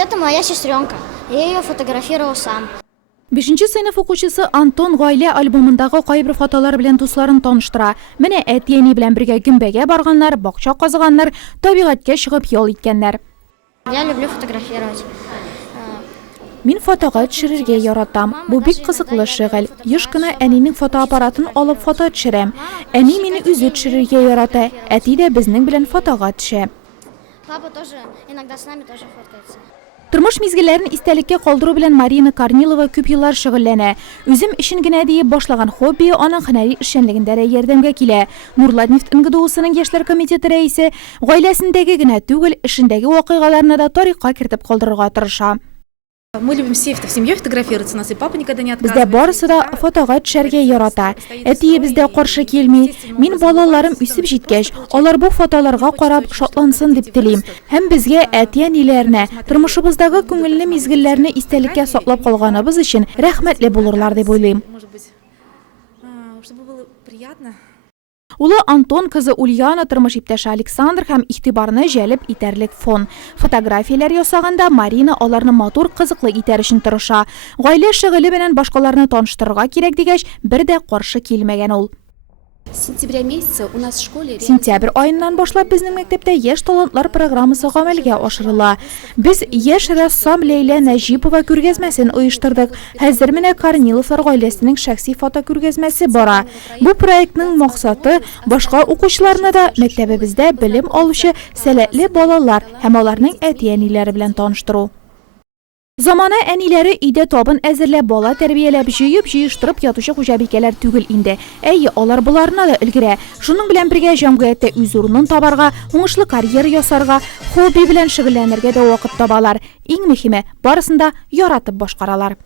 это моя сестренка. Я ее фотографировал сам. 5-нче сыйныф укучысы Антон гаилә альбомындагы кайбер фотолар белән дусларын таныштыра. Менә әти-әни белән бергә гөмбәгә барганнар, бакча казыганнар, табигатькә чыгып ял иткәннәр. Я люблю фотографировать. Мин фотога төшерергә яратам. Бу бик кызыклы шөгыль. Еш кына әнинең фотоаппаратын алып фото төшерәм. Әни мине үзе төшерергә ярата. Әти дә безнең белән фотога төшә. Папа тоже иногда с нами тоже фоткается. Тормыш мизгелләрен истәлеккә калдыру белән Марина Корнилова күп еллар шөгыльләнә. Үзем өчен генә диеп башлаган хобби аның һөнәри эшчәнлегендә дә ярдәмгә килә. Нурлат-Нефть НГДУсының яшьләр комитеты рәисе гаиләсендәге генә түгел, эшендәге вакыйгаларны да тарихка кертеп калдырырга тырыша. Мы любим все в семье фотографироваться, нас и папа никогда не Бездә отказывает. барысы да фотога төшәргә ярата. Әтие бездә каршы килми. Мин балаларым үсеп җиткәч, алар бу фотоларга карап шатлансын дип телим. Һәм безгә әти-әниләрне, тормышыбыздагы күңелле мизгелләрне истәлеккә саклап калганыбыз өчен рәхмәтле булырлар дип уйлыйм. Может быть, чтобы было приятно. Улы Антон, кызы Ульяна, тормыш иптәше Александр һәм игътибарны җәлеп итәрлек фон. Фотографияләр ясаганда Марина аларны матур, кызыклы итәр өчен тырыша. Гаилә шөгыле белән башкаларны таныштырырга кирәк дигәч, бер дә каршы килмәгән ул. С сентября месяца у нас в школе Сентябрь аеннан башлап безнең мәктәптә яшь талантлар программасы гамәлгә ашырыла. Без яшь рәссам Ләйлә Нәҗипова күргәзмәсен оештырдык. Хәзер менә Корниловлар гаиләсенең шәхси фото күргәзмәсе бара. Бу проектның максаты башка укучыларны да мәктәбебездә белем алучы сәләтле балалар һәм аларның әти-әниләре белән таныштыру. Замана әниләре өйдә табын әзерләп, бала тәрбияләп, җыеп-җыештырып ятучы хуҗабикәләр түгел инде. Әйе, алар буларына да өлгерә. Шуның белән бергә җәмгыятьтә үз урынын табарга, уңышлы карьера ясарга, хобби белән шөгыльләнергә дә вакыт табалар. Иң мөһиме, барысын да яратып башкаралар.